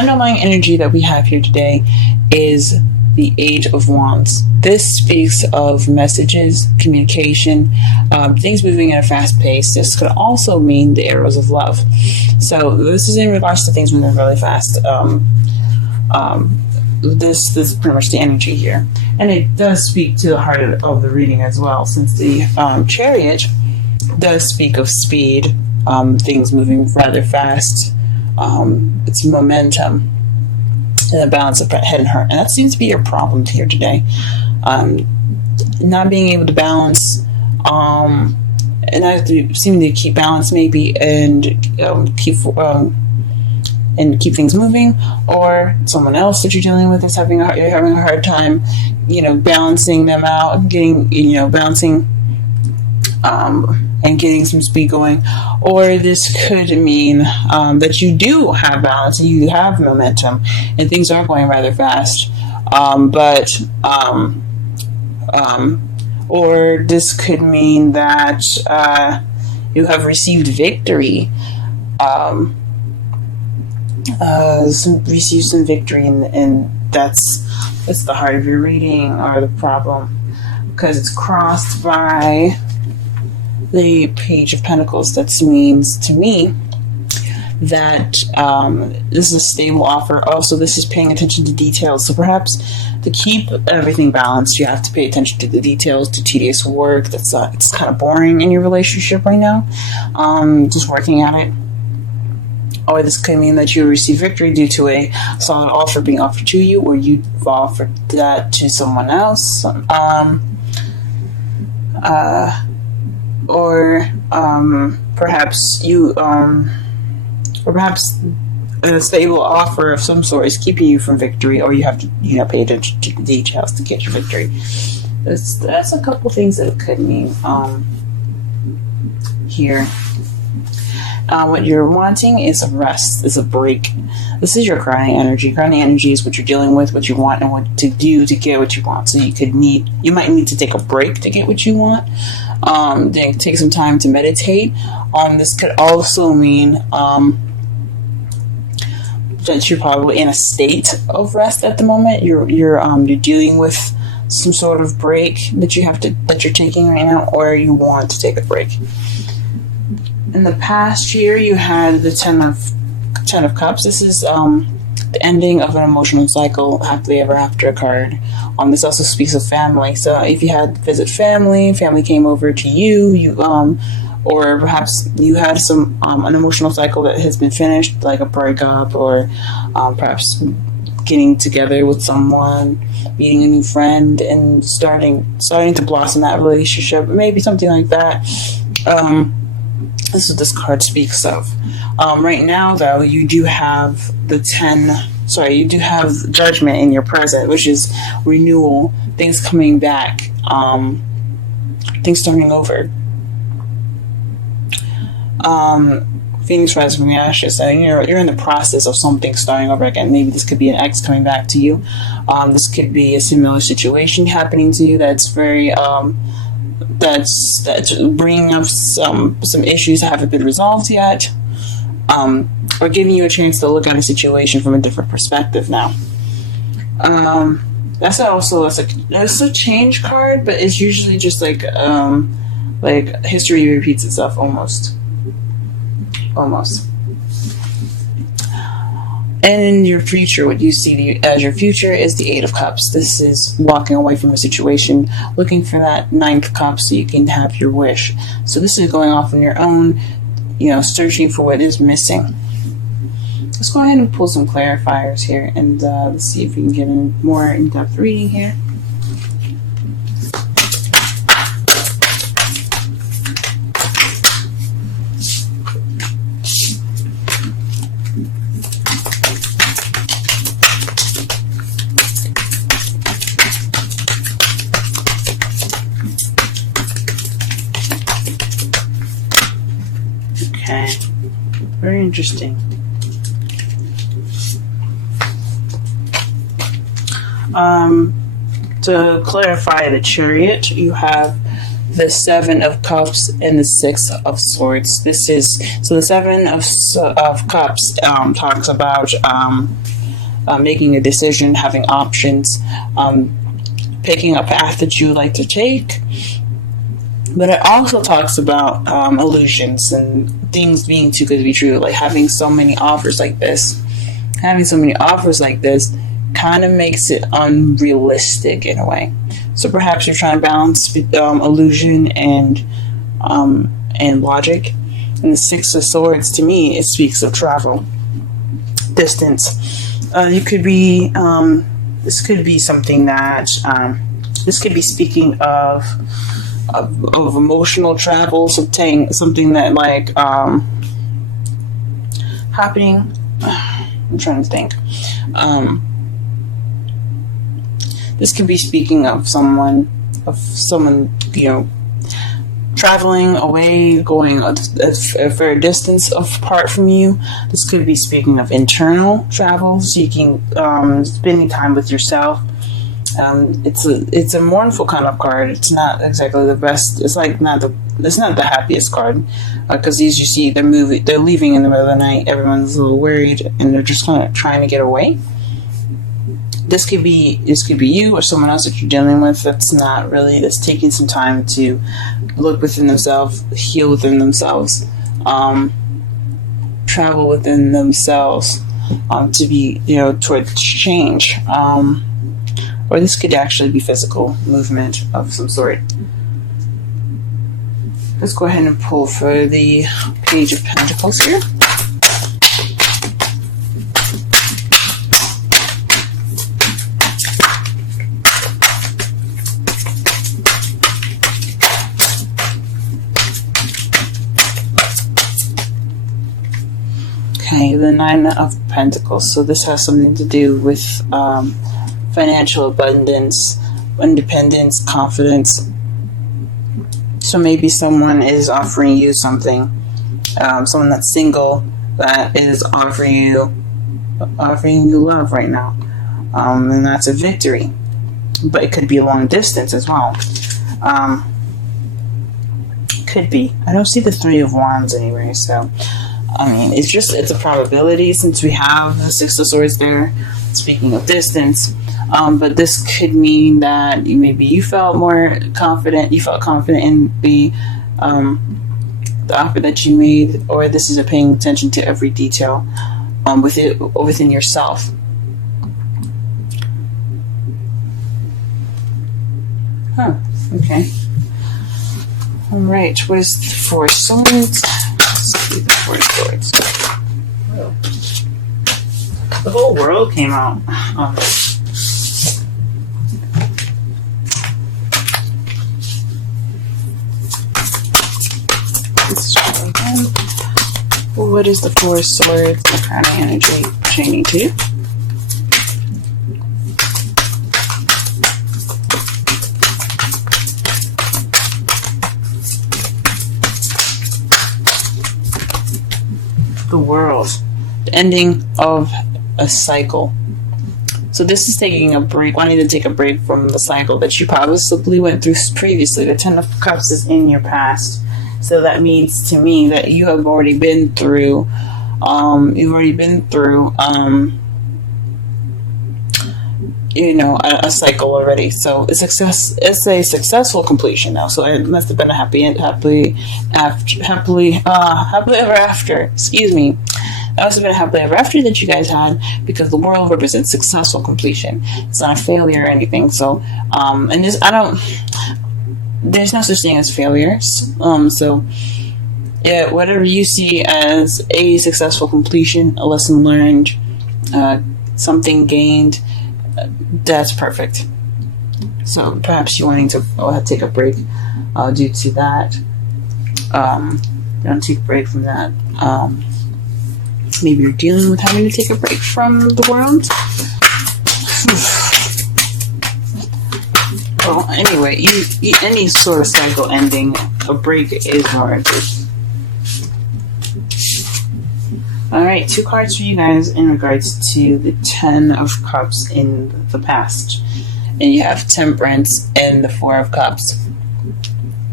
underlying energy that we have here today is the Eight of Wands. This speaks of messages, communication, things moving at a fast pace. This could also mean the arrows of love. So this is in regards to things moving really fast. This is pretty much the energy here. And it does speak to the heart of the reading as well, since the Chariot does speak of speed, things moving rather fast. It's momentum and the balance of head and heart. And that seems to be your problem here today. Not being able to balance, and not seeming to keep balance maybe, and keep things moving, or someone else that you're dealing with is having a hard time, balancing them out, balancing, and getting some speed going. Or this could mean that you do have balance and you have momentum and things are going rather fast. Or this could mean that you have received victory. Receive some victory, and that's the heart of your reading, or the problem, because it's crossed by the Page of Pentacles. That means to me that this is a stable offer. Also, this is paying attention to details. So perhaps to keep everything balanced, you have to pay attention to the details, to tedious work it's kind of boring in your relationship right now. Just working at it. Or this could mean that you receive victory due to a solid offer being offered to you, or you've offered that to someone else. Perhaps a stable offer of some sort is keeping you from victory, or you have to pay attention to the details to get your victory. That's a couple things that it could mean here. What you're wanting is a rest, is a break. This is your grounding energy. Grounding energy is what you're dealing with, what you want, and what to do to get what you want. So you might need to take a break to get what you want. Then take some time to meditate. This could also mean that you're probably in a state of rest at the moment. You're dealing with some sort of break that you're taking right now, or you want to take a break. In the past year, you had the Ten of Cups. This is the ending of an emotional cycle, happily ever after card. This also speaks of family. So if you had to visit family came over to you, or perhaps you had an emotional cycle that has been finished, like a breakup, or perhaps getting together with someone, meeting a new friend, and starting to blossom that relationship, maybe something like that. This is what this card speaks of. Right now, though, you do have you do have Judgment in your present, which is renewal, things coming back, things starting over. Phoenix rising from the ashes. So you're in the process of something starting over again. Maybe this could be an ex coming back to you. This could be a similar situation happening to you that's very that's bringing up some issues that haven't been resolved yet, or giving you a chance to look at a situation from a different perspective now. That's a change card, but it's usually just like history repeats itself almost. And in your future, what you see as your future is the Eight of Cups. This is walking away from a situation, looking for that Ninth Cup so you can have your wish. So this is going off on your own, searching for what is missing. Let's go ahead and pull some clarifiers here, and let's see if we can get a more in-depth reading here. Okay, very interesting. To clarify the Chariot, you have the Seven of Cups and the Six of Swords. This is so the Seven of Cups talks about making a decision, having options, picking a path that you like to take. But it also talks about illusions and things being too good to be true, like having so many offers like this. Having so many offers like this kind of makes it unrealistic in a way. So perhaps you're trying to balance illusion and logic. And the Six of Swords, to me, it speaks of travel, distance. You could be. This could be something that. This could be speaking of emotional travel, something that like happening. I'm trying to think. This could be speaking of someone, traveling away, going a fair distance apart from you. This could be speaking of internal travel, seeking, spending time with yourself. It's a mournful kind of card. It's not exactly the best. It's not the happiest card, because as you see, they're leaving in the middle of the night. Everyone's a little worried, and they're just kind of trying to get away. This could be you or someone else that you're dealing with that's taking some time to look within themselves, heal within themselves, travel within themselves, to be towards change. Or this could actually be physical movement of some sort. Let's go ahead and pull for the Page of Pentacles here. Okay, the Nine of Pentacles. So this has something to do with financial abundance, independence, confidence. So maybe someone is offering you something. Someone that's single that is offering you love right now, and that's a victory. But it could be a long distance as well. Could be. I don't see the Three of Wands anyway, so I mean, it's a probability since we have the Six of Swords there. Speaking of distance, but this could mean that maybe you felt more confident. You felt confident in the offer that you made, or this is a paying attention to every detail within yourself. Huh. Okay. All right. Where's the Four of Swords? Let's see the Four of Swords. Oh. The whole world came out. What is the Four of Swords? The kind of energy chaining to? The World. The ending of a cycle. So this is taking a break, wanting to take a break from the cycle that you possibly went through previously. The Ten of Cups is in your past. So that means to me that you have already been through, a cycle already. So it's a successful completion now. So it must have been a happily ever after. Excuse me. That must have been a happily ever after that you guys had, because the world represents successful completion. It's not a failure or anything. So, there's no such thing as failures. So, yeah, whatever you see as a successful completion, a lesson learned, something gained, that's perfect. So perhaps you're wanting to take a break due to that. Don't take a break from that. Maybe you're dealing with having to take a break from the world. Well, anyway, any sort of cycle ending, a break is warranted. Alright, 2 cards for you guys in regards to the Ten of Cups in the past. And you have Temperance and the Four of Cups.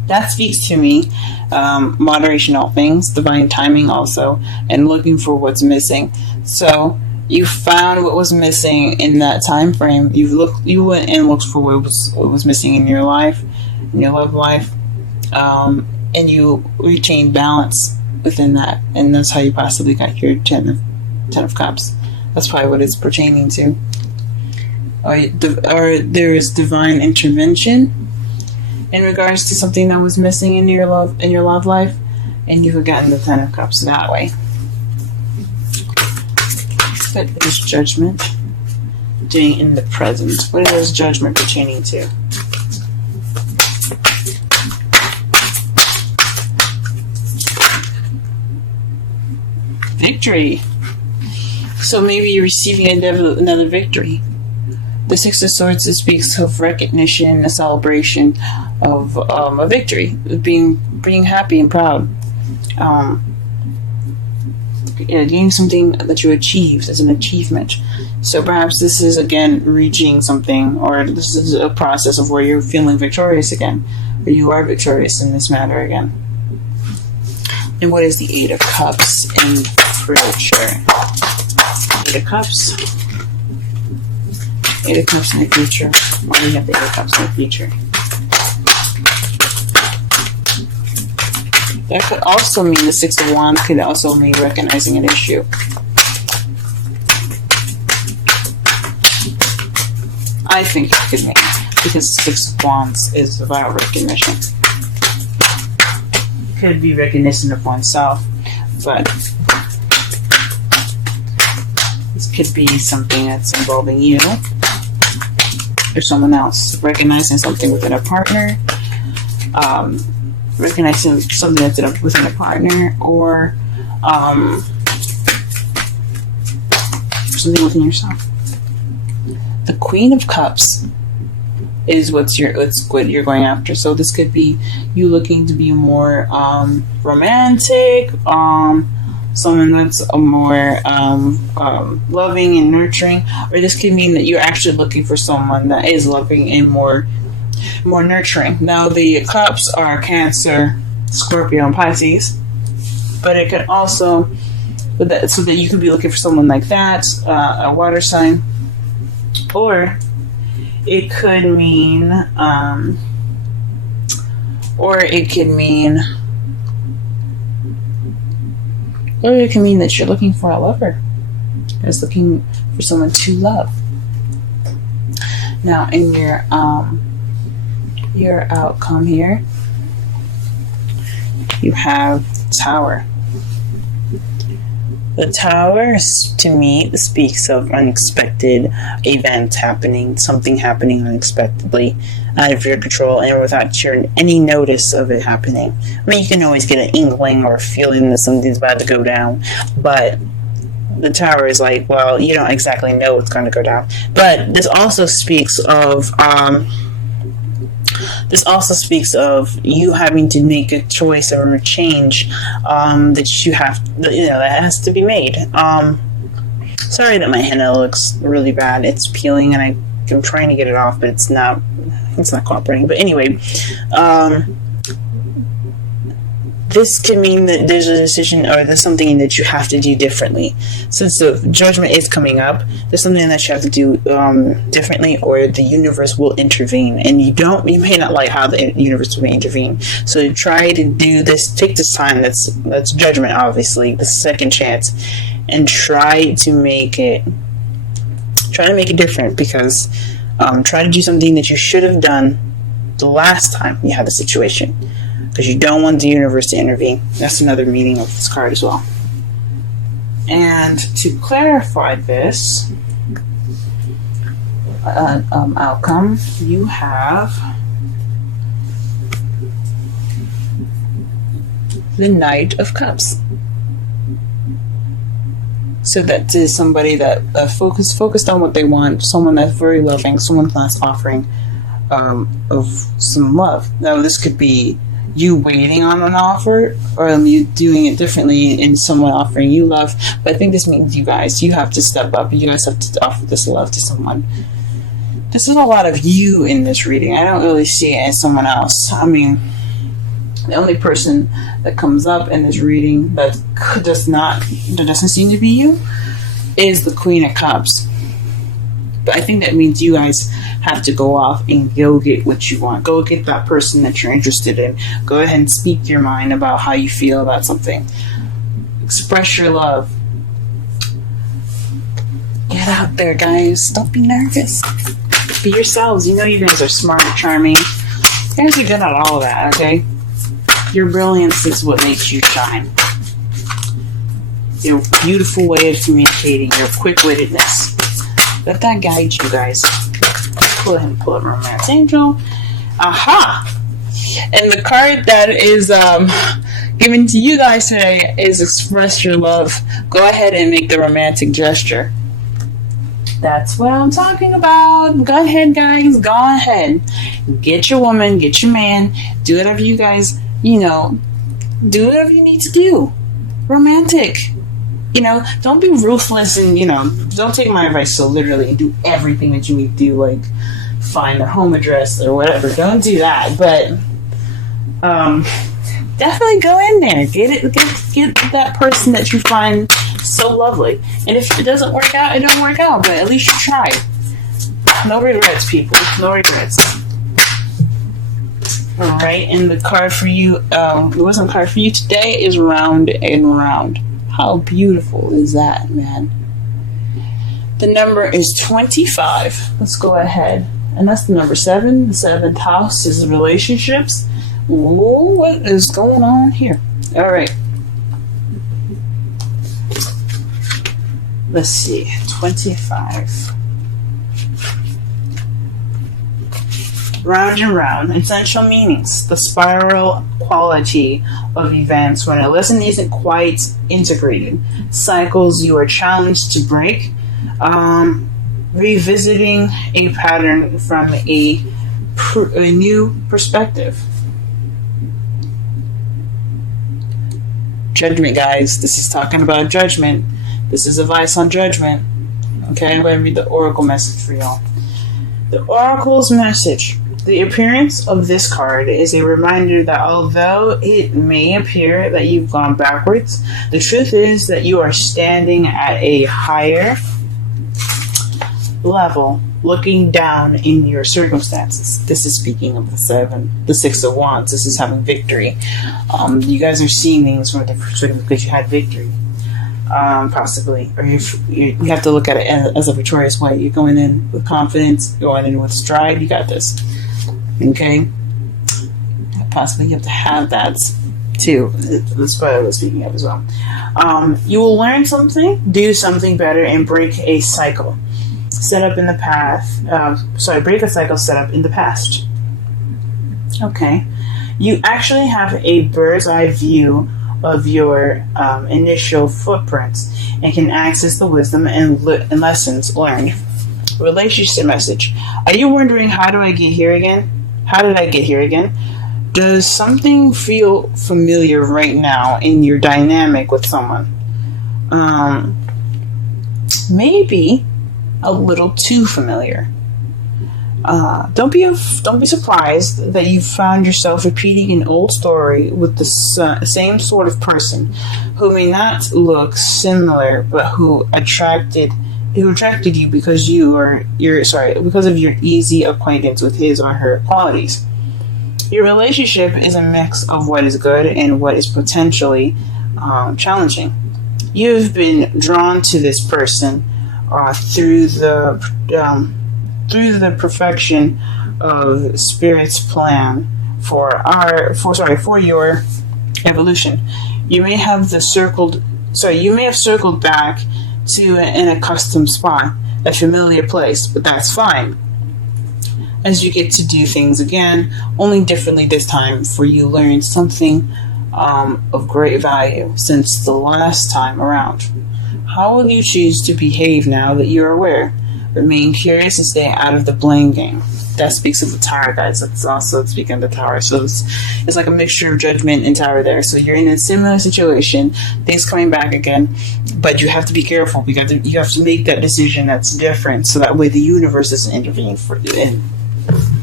that speaks to me. Moderation, all things, divine timing also, and looking for what's missing. So you found what was missing in that time frame. You went and looked for what was missing in your life, in your love life, and you retained balance within that, and that's how you possibly got your Ten of Cups. That's probably what it's pertaining to. Or there is divine intervention in regards to something that was missing in your love life, and you've gotten the Ten of Cups that way. What is judgment doing in the present? What is judgment pertaining to? Victory. So maybe you're receiving another victory. The Six of Swords speaks of recognition, a celebration of a victory, being happy and proud. Getting something that you achieved as an achievement. So perhaps this is again reaching something, or this is a process of where you're feeling victorious again, or you are victorious in this matter again. And what is the Eight of Cups in future? Eight of Cups. Eight of Cups in the future. Why do you have the Eight of Cups in the future? That could also mean the Six of Wands could also mean recognizing an issue. I think it could mean, because the Six of Wands is about recognition. It could be recognition of oneself, but this could be something that's involving you or someone else. Recognizing something within a partner. Recognizing something that's within a partner, or something within yourself. The Queen of Cups is what you're going after. So this could be you looking to be more romantic, someone that's a more loving and nurturing, or this could mean that you're actually looking for someone that is loving and more nurturing. Now the cups are Cancer, Scorpio, and Pisces, but it could also, so that you could be looking for someone like that, a water sign, or it could mean, that you're looking for a lover, that's looking for someone to love. Now in your outcome here, you have Tower. The Tower, to me, speaks of unexpected events happening, something happening unexpectedly, out of your control, and without any notice of it happening. I mean, you can always get an inkling or a feeling that something's about to go down, but the Tower is like, well, you don't exactly know what's going to go down. But this also speaks of you having to make a choice or a change that has to be made. Sorry that my henna looks really bad. It's peeling and I'm trying to get it off, but it's not cooperating. But anyway, this could mean that there's a decision or there's something that you have to do differently. Since the judgment is coming up, there's something that you have to do differently, or the universe will intervene. And you may not like how the universe will intervene. So try to do this, take this time, that's judgment, obviously, the second chance, and try to make it different, because try to do something that you should have done the last time you had the situation, because you don't want the universe to intervene. That's another meaning of this card as well. And to clarify this outcome, you have the Knight of Cups. So that is somebody that focused on what they want, someone that's very loving, someone that's offering of some love. Now this could be you waiting on an offer, or you doing it differently and someone offering you love. But I think this means you have to step up. You guys have to offer this love to someone. This is a lot of you in this reading. I don't really see it as someone else. I mean, The only person that comes up in this reading that doesn't seem to be you is the Queen of Cups. But I think that means you guys have to go off and go get what you want. Go get that person that you're interested in. Go ahead and speak your mind about how you feel about something. Express your love. Get out there, guys. Don't be nervous. Be yourselves. You know you guys are smart and charming. You guys are good at all of that, okay? Your brilliance is what makes you shine. Your beautiful way of communicating, your quick-wittedness. Let that guide you guys. Go ahead and pull up Romance Angel. Aha! And the card that is given to you guys today is Express Your Love. Go ahead and make the romantic gesture. That's what I'm talking about. Go ahead, guys. Go ahead. Get your woman, get your man. Do whatever you guys, do whatever you need to do. Romantic. Don't be ruthless and, don't take my advice so literally and do everything that you need to do, like find their home address or whatever. Don't do that. But definitely go in there. Get that person that you find so lovely. And if it doesn't work out, it don't work out. But at least you tried. No regrets, people. No regrets. Alright, and the card for you, the wisdom card for you today is Round and Round. How beautiful is that, man? The number is 25. Let's go ahead. And that's the number 7. The 7th house is relationships. Ooh, what is going on here? Alright. Let's see. 25. Round and round. Essential meanings. The spiral quality of events when a lesson isn't quite integrated. Cycles you are challenged to break. Revisiting a pattern from a new perspective. Judgment, guys. This is talking about judgment. This is advice on judgment. Okay, I'm going to read the oracle message for y'all. The oracle's message. The appearance of this card is a reminder that although it may appear that you've gone backwards, the truth is that you are standing at a higher level, looking down in your circumstances. This is speaking of the 6 of Wands. This is having victory. You guys are seeing things from a different perspective because you had victory. Possibly, or you have to look at it as a victorious way. You're going in with confidence, going in with stride. You got this. Okay, possibly you have to have that too. That's what I was speaking of as well. You will learn something, do something better, and break a cycle set up in the past. Break a cycle set up in the past. Okay, you actually have a bird's eye view of your initial footprints and can access the wisdom and lessons learned. Relationship message. Are you wondering, how do I get here again? How did I get here again? Does something feel familiar right now in your dynamic with someone? Maybe a little too familiar. Don't be surprised that you found yourself repeating an old story with the same sort of person who may not look similar, but who attracted you because because of your easy acquaintance with his or her qualities. Your relationship is a mix of what is good and what is potentially challenging. You've been drawn to this person through the perfection of Spirit's plan for your evolution. You may have circled back to an accustomed spot, a familiar place, but that's fine, as you get to do things again, only differently this time, for you learned something of great value since the last time around. How will you choose to behave now that you're aware? Remain curious and stay out of the blame game. That speaks of the Tower, guys. That's also speaking of the Tower. So it's like a mixture of Judgment and Tower there. So you're in a similar situation, things coming back again, but you have to be careful because you have to make that decision that's different, so that way the universe doesn't intervene for you.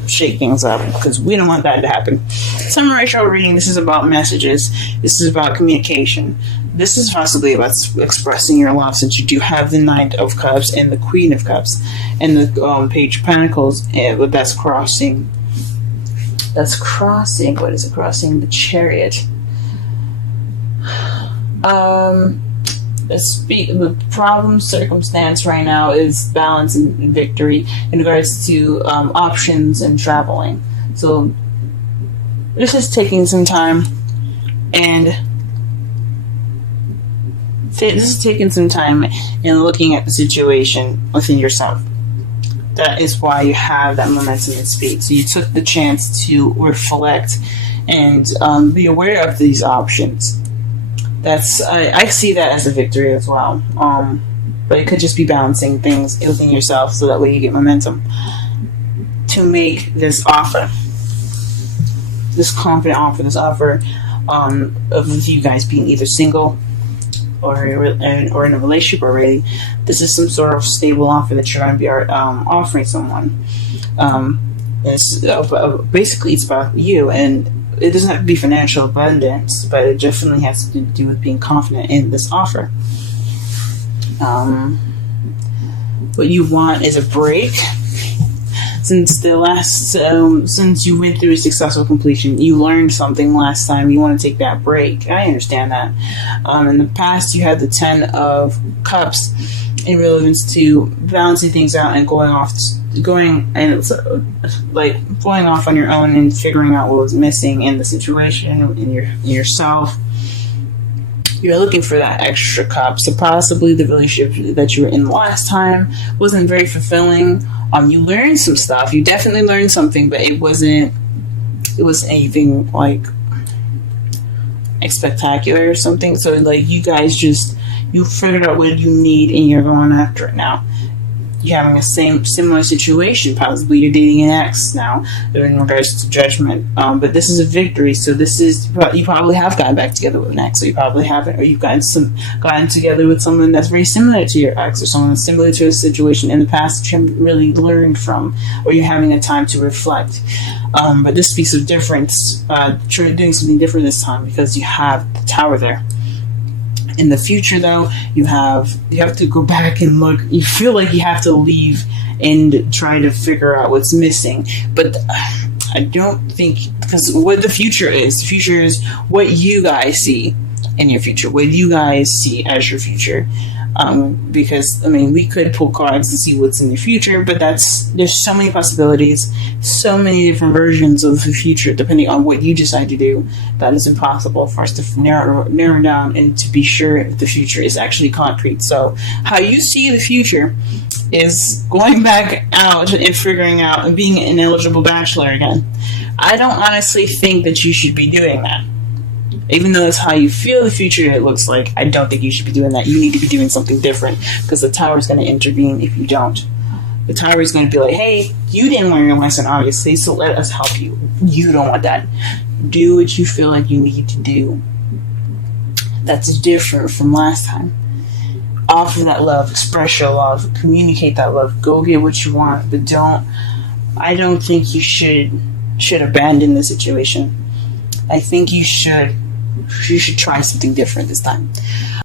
shake things up, because we don't want that to happen. Summary show reading, this is about messages. This is about communication. This is possibly about expressing your love, since you do have the Knight of Cups and the Queen of Cups and the Page of Pentacles, but that's crossing. That's crossing. What is it crossing? The Chariot. The problem circumstance right now is balance and victory in regards to options and traveling. So this is taking some time, and looking at the situation within yourself. That is why you have that momentum and speed. So you took the chance to reflect and be aware of these options. I see that as a victory as well. But it could just be balancing things within yourself, so that way you get momentum to make this offer, this confident offer, this offer of you guys being either single or in a relationship already. This is some sort of stable offer that you're going to be offering someone. Basically, it's about you, and it doesn't have to be financial abundance, but it definitely has to do with being confident in this offer. What you want is a break. Since since you went through a successful completion, you learned something last time. You want to take that break. I understand that. In the past, you had the 10 of Cups in relevance to balancing things out and going off on your own and figuring out what was missing in the situation, in yourself. You're looking for that extra cup. So possibly the relationship that you were in last time wasn't very fulfilling. You learned some stuff. You definitely learned something, but it wasn't anything like spectacular or something. So like you guys you figured out what you need and you're going after it now. You're having a similar situation. Possibly you're dating an ex now in regards to judgment. But this is a victory. So you probably have gotten back together with an ex, or you probably haven't, or you've gotten together with someone that's very similar to your ex, or someone that's similar to a situation in the past that you haven't really learned from, or you're having a time to reflect. But this speaks of difference. Doing something different this time, because you have the Tower there. In the future, though, you have to go back and look. You feel like you have to leave and try to figure out what's missing. But I don't think, because what the future is what you guys see in your future, what you guys see as your future. Because we could pull cards and see what's in the future, but there's so many possibilities, so many different versions of the future, depending on what you decide to do. That is impossible for us to narrow down and to be sure if the future is actually concrete. So how you see the future is going back out and figuring out and being an eligible bachelor again. I don't honestly think that you should be doing that. Even though that's how you feel the future it looks like, I don't think you should be doing that. You need to be doing something different, because the Tower is going to intervene if you don't. The Tower is going to be like, hey, you didn't learn your lesson, obviously, so let us help you. You don't want that. Do what you feel like you need to do. That's different from last time. Offer that love, express your love, communicate that love, go get what you want, but I don't think you should abandon the situation. I think you should try something different this time.